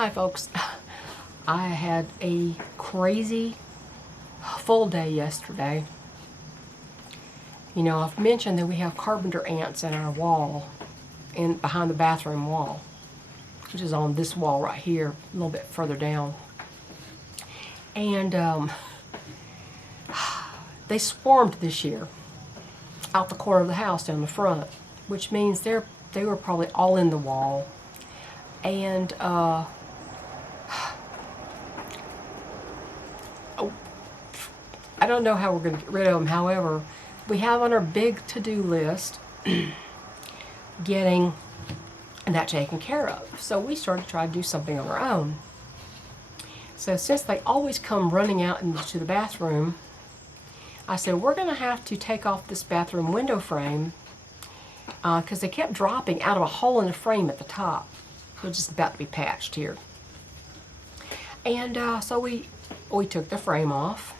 Hi folks, I had a crazy full day yesterday. You know, I've mentioned that we have carpenter ants in our wall, in behind the bathroom wall, which is on this wall right here, a little bit further down. And they swarmed this year out the corner of the house down the front, which means they were probably all in the wall. And I don't know how we're going to get rid of them. However, we have on our big to-do list getting that taken care of. So we started to try to do something on our own. So since they always come running out into the bathroom, I said, we're going to have to take off this bathroom window frame because they kept dropping out of a hole in the frame at the top. So it's just about to be patched here. And so we took the frame off.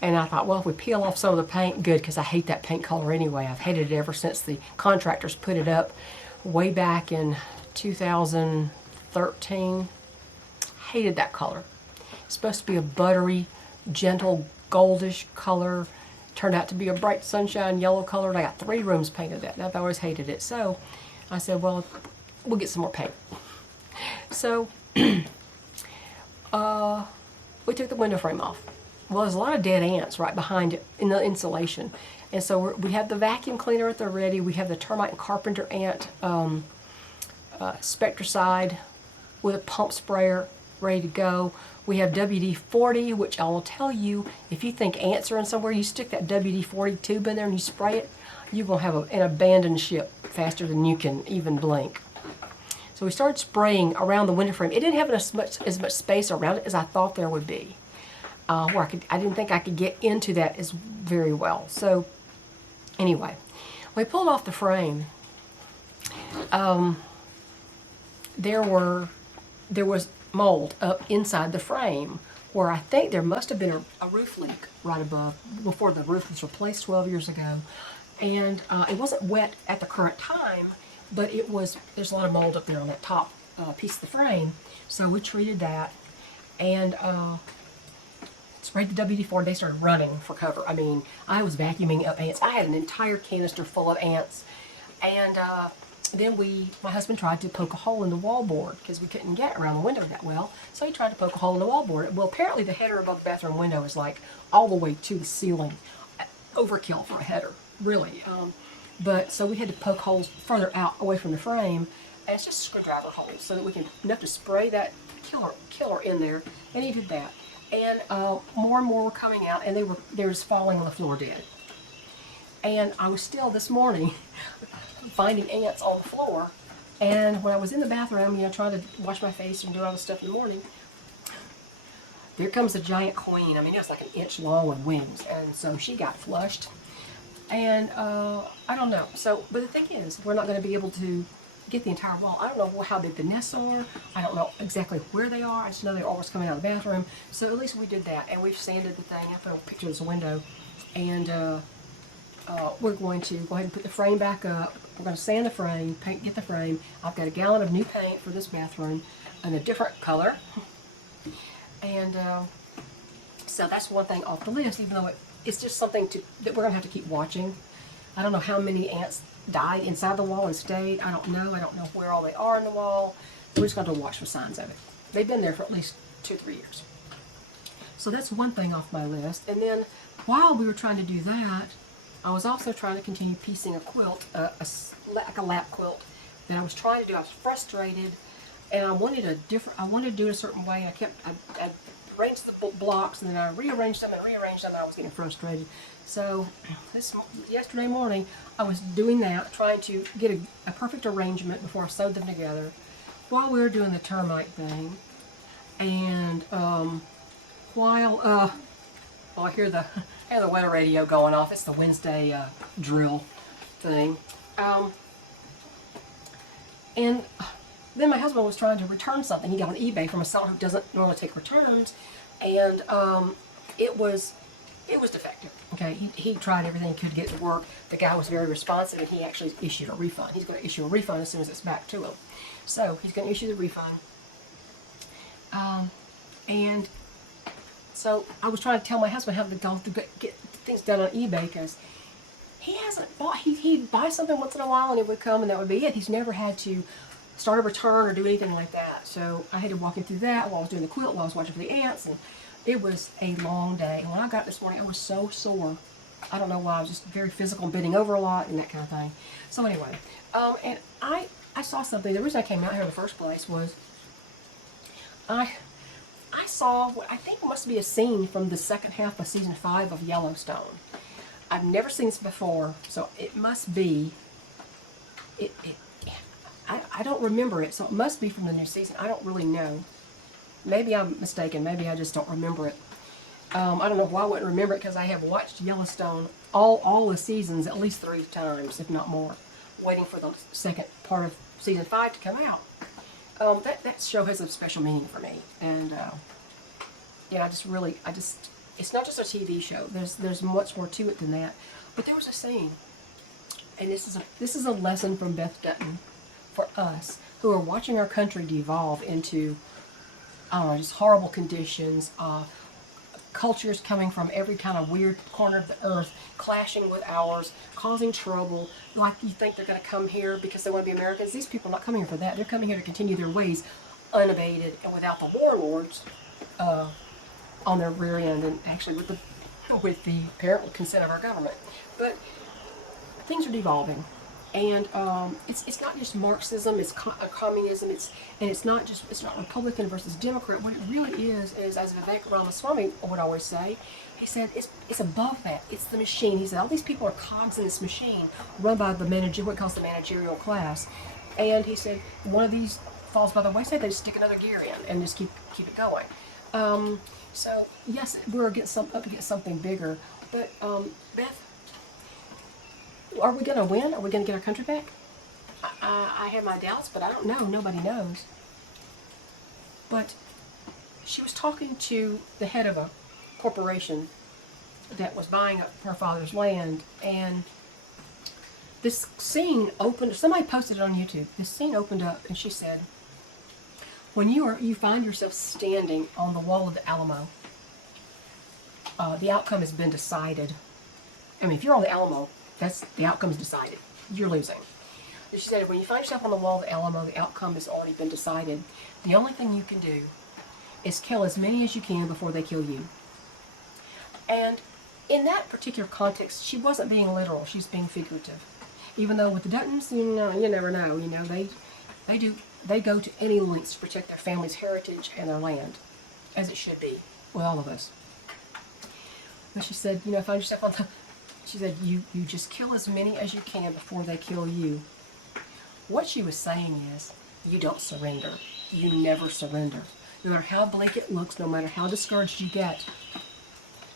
And I thought, well, if we peel off some of the paint, good, because I hate that paint color anyway. I've hated it ever since the contractors put it up way back in 2013. Hated that color. It's supposed to be a buttery, gentle, goldish color. Turned out to be a bright sunshine yellow color, and I got 3 rooms painted that. And I've always hated it. So I said, well, we'll get some more paint. So we took the window frame off. Well, there's a lot of dead ants right behind it in the insulation. And so we have the vacuum cleaner at the ready. We have the termite and carpenter ant spectricide with a pump sprayer ready to go. We have WD-40, which I will tell you, if you think ants are in somewhere, you stick that WD-40 tube in there and you spray it, you're going to have an abandoned ship faster than you can even blink. So we started spraying around the window frame. It didn't have as much space around it as I thought there would be. Where I didn't think I could get into that as very well. So anyway, we pulled off the frame. There was mold up inside the frame where I think there must have been a roof leak right above before the roof was replaced 12 years ago. And it wasn't wet at the current time, but there's a lot of mold up there on that top piece of the frame. So we treated that and sprayed the WD-40. They started running for cover. I mean, I was vacuuming up ants. I had an entire canister full of ants. And then my husband tried to poke a hole in the wallboard because we couldn't get around the window that well. So he tried to poke a hole in the wallboard. Well, apparently the header above the bathroom window is like all the way to the ceiling. Overkill for a header, really. But so we had to poke holes further out away from the frame. And it's just screwdriver holes so that we can enough to spray that killer in there. And he did that. And more and more were coming out, and they were just falling on the floor dead. And I was still this morning finding ants on the floor. And when I was in the bathroom, you know, trying to wash my face and do all this stuff in the morning, there comes a giant queen. I mean, it was like an inch long with wings, and so she got flushed. And I don't know. So, but the thing is, we're not going to be able to get the entire wall. I don't know how big the nests are. I don't know exactly where they are. I just know they're always coming out of the bathroom. So at least we did that, and we've sanded the thing. I put a picture of this window, and we're going to go ahead and put the frame back up. We're going to sand the frame, get the frame. I've got a gallon of new paint for this bathroom in a different color, and so that's one thing off the list. Even though it's just something that we're going to have to keep watching. I don't know how many ants died inside the wall and stayed. I don't know. I don't know where all they are in the wall. We're just going to watch for signs of it. They've been there for at least 2-3 years. So that's one thing off my list. And then while we were trying to do that, I was also trying to continue piecing a quilt, like a lap quilt that I was trying to do. I was frustrated, and I wanted to do it a certain way. I arranged the blocks, and then I rearranged them, and I was getting frustrated. So yesterday morning, I was doing that, trying to get a perfect arrangement before I sewed them together while we were doing the termite thing. And while I hear the weather radio going off. It's the Wednesday drill thing. And then my husband was trying to return something. He got on eBay from a seller who doesn't normally take returns, and it was defective. Okay, he tried everything he could to get it to work. The guy was very responsive, and he actually issued a refund. He's going to issue a refund as soon as it's back to him. So he's going to issue the refund. And so I was trying to tell my husband how to go through, get things done on eBay because he hasn't bought, he'd buy something once in a while and it would come and that would be it. He's never had to start a return or do anything like that. So I had to walk him through that while I was doing the quilt, while I was watching for the ants, and it was a long day. And when I got this morning, I was so sore. I don't know why. I was just very physical and bending over a lot and that kind of thing. So anyway, and I saw something. The reason I came out here in the first place was I saw what I think must be a scene from the second half of season 5 of Yellowstone. I've never seen this before, so it must be. I don't remember it, so it must be from the new season. I don't really know. Maybe I'm mistaken. Maybe I just don't remember it. I don't know why I wouldn't remember it because I have watched Yellowstone all the seasons at least 3 times, if not more, waiting for the second part of season 5 to come out. That show has a special meaning for me, and yeah, it's not just a TV show. There's much more to it than that. But there was a scene, and this is a lesson from Beth Dutton for us who are watching our country devolve into, I don't know, just horrible conditions. Cultures coming from every kind of weird corner of the earth, clashing with ours, causing trouble. Like you think they're going to come here because they want to be Americans. These people are not coming here for that. They're coming here to continue their ways unabated and without the warlords on their rear end, and actually with the apparent consent of our government. But things are devolving, and it's not just Marxism, it's communism, it's not Republican versus Democrat. What it really is as Vivek Ramaswamy would always say, he said it's above that. It's the machine. He said all these people are cogs in this machine run by what he calls the managerial class, and he said one of these falls by the wayside, they just stick another gear in and just keep it going. So yes, we're up against something bigger, but Beth, are we going to win? Are we going to get our country back? I have my doubts, but I don't know. Nobody knows. But she was talking to the head of a corporation that was buying up her father's land, and this scene opened. Somebody posted it on YouTube. This scene opened up, and she said, when you find yourself standing on the wall of the Alamo, the outcome has been decided. I mean, if you're on the Alamo, the outcome's decided. You're losing. She said, when you find yourself on the wall of the Alamo, the outcome has already been decided. The only thing you can do is kill as many as you can before they kill you. And in that particular context, she wasn't being literal. She's being figurative. Even though with the Duttons, you never know. They go to any lengths to protect their family's heritage and their land, as it should be with all of us. But she said, find yourself on the. She said, you just kill as many as you can before they kill you. What she was saying is, you don't surrender. You never surrender. No matter how bleak it looks, no matter how discouraged you get,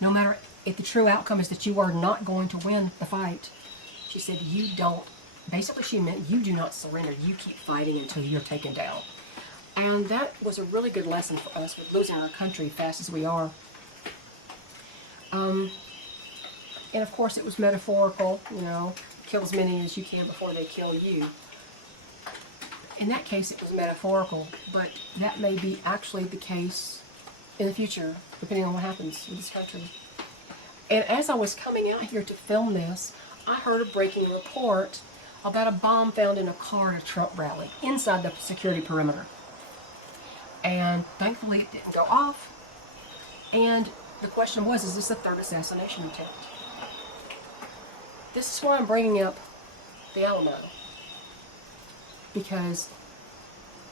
no matter if the true outcome is that you are not going to win the fight, she said, basically she meant you do not surrender. You keep fighting until you're taken down. And that was a really good lesson for us with losing our country fast as we are. And of course it was metaphorical, kill as many as you can before they kill you. In that case it was metaphorical, but that may be actually the case in the future, depending on what happens in this country. And as I was coming out here to film this, I heard a breaking report about a bomb found in a car at a Trump rally inside the security perimeter. And thankfully it didn't go off. And the question was, is this a third assassination attempt? This is why I'm bringing up the Alamo. Because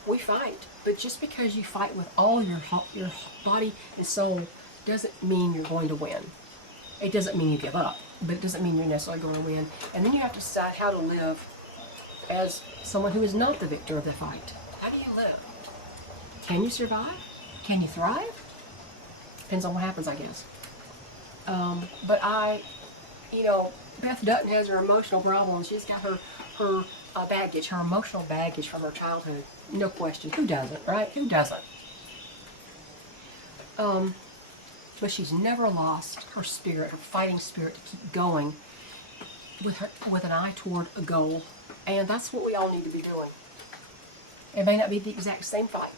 we fight. But just because you fight with all your body and soul doesn't mean you're going to win. It doesn't mean you give up. But it doesn't mean you're necessarily going to win. And then you have to decide how to live as someone who is not the victor of the fight. How do you live? Can you survive? Can you thrive? Depends on what happens, I guess. But Beth Dutton has her emotional problems. She's got her baggage, her emotional baggage from her childhood. No question. Who doesn't, right? Who doesn't? But she's never lost her spirit, her fighting spirit to keep going with an eye toward a goal. And that's what we all need to be doing. It may not be the exact same fight,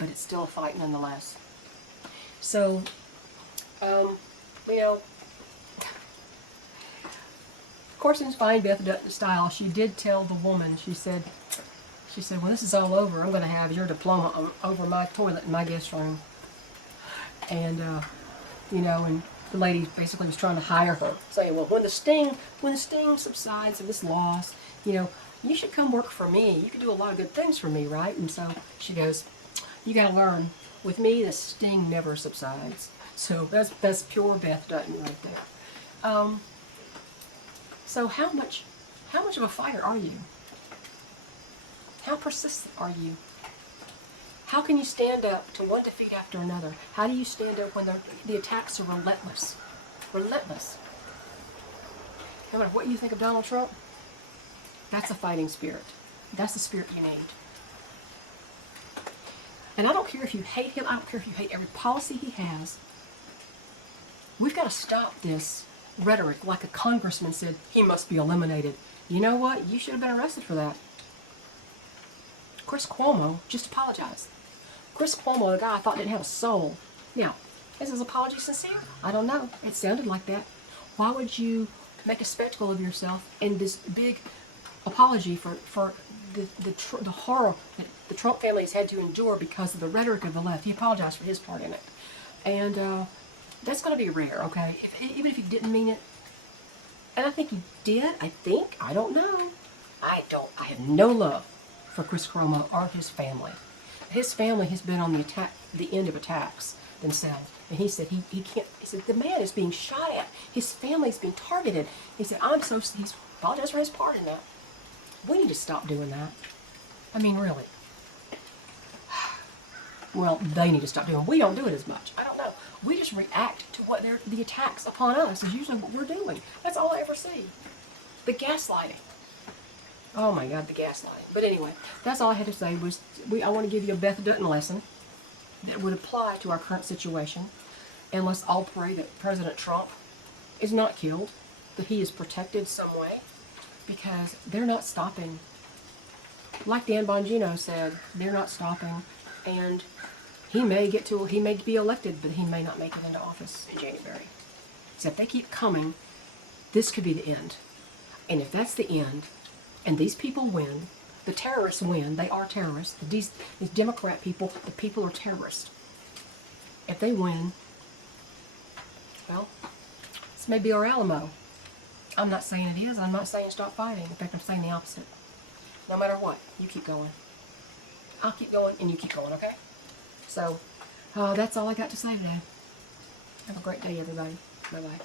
but it's still a fight nonetheless. So, you know, of course, in fine Beth Dutton style, she did tell the woman, she said, when this is all over, I'm going to have your diploma over my toilet in my guest room. And, you know, and the lady basically was trying to hire her, saying, well, when the sting subsides of this loss, you know, you should come work for me. You can do a lot of good things for me, right? And so she goes, you got to learn, with me, the sting never subsides. So that's pure Beth Dutton right there. So how much of a fighter are you? How persistent are you? How can you stand up to one defeat after another? How do you stand up when the attacks are relentless? Relentless. No matter what you think of Donald Trump, that's a fighting spirit. That's the spirit you need. And I don't care if you hate him. I don't care if you hate every policy he has. We've got to stop this rhetoric like a congressman said, he must be eliminated. You know what? You should have been arrested for that. Chris Cuomo just apologized. Chris Cuomo, the guy I thought didn't have a soul. Now, is his apology sincere? I don't know. It sounded like that. Why would you make a spectacle of yourself in this big apology for the horror that the Trump family has had to endure because of the rhetoric of the left? He apologized for his part in it. And that's going to be rare, okay? Even if he didn't mean it. And I think he did. I don't know. I have no love for Chris Cuomo or his family. His family has been on the end of attacks themselves. And he said he can't, he said the man is being shot at. His family's being targeted. He said, he's apologized for his part in that. We need to stop doing that. I mean, really. Well, they need to stop doing it. We don't do it as much. I don't know. We just react to what the attacks upon us is usually what we're doing. That's all I ever see. The gaslighting. Oh my God, the gaslighting. But anyway, that's all I had to say was I want to give you a Beth Dutton lesson that would apply to our current situation. And let's all pray that President Trump is not killed, that he is protected some way, because they're not stopping. Like Dan Bongino said, they're not stopping. And he may be elected, but he may not make it into office in January. So if they keep coming, this could be the end. And if that's the end, and these people win, the terrorists win, they are terrorists, these Democrat people, the people are terrorists. If they win, well, this may be our Alamo. I'm not saying it is, I'm not saying stop fighting. In fact, I'm saying the opposite. No matter what, you keep going. I'll keep going, and you keep going, okay? So, that's all I got to say today. Have a great day, everybody. Bye-bye.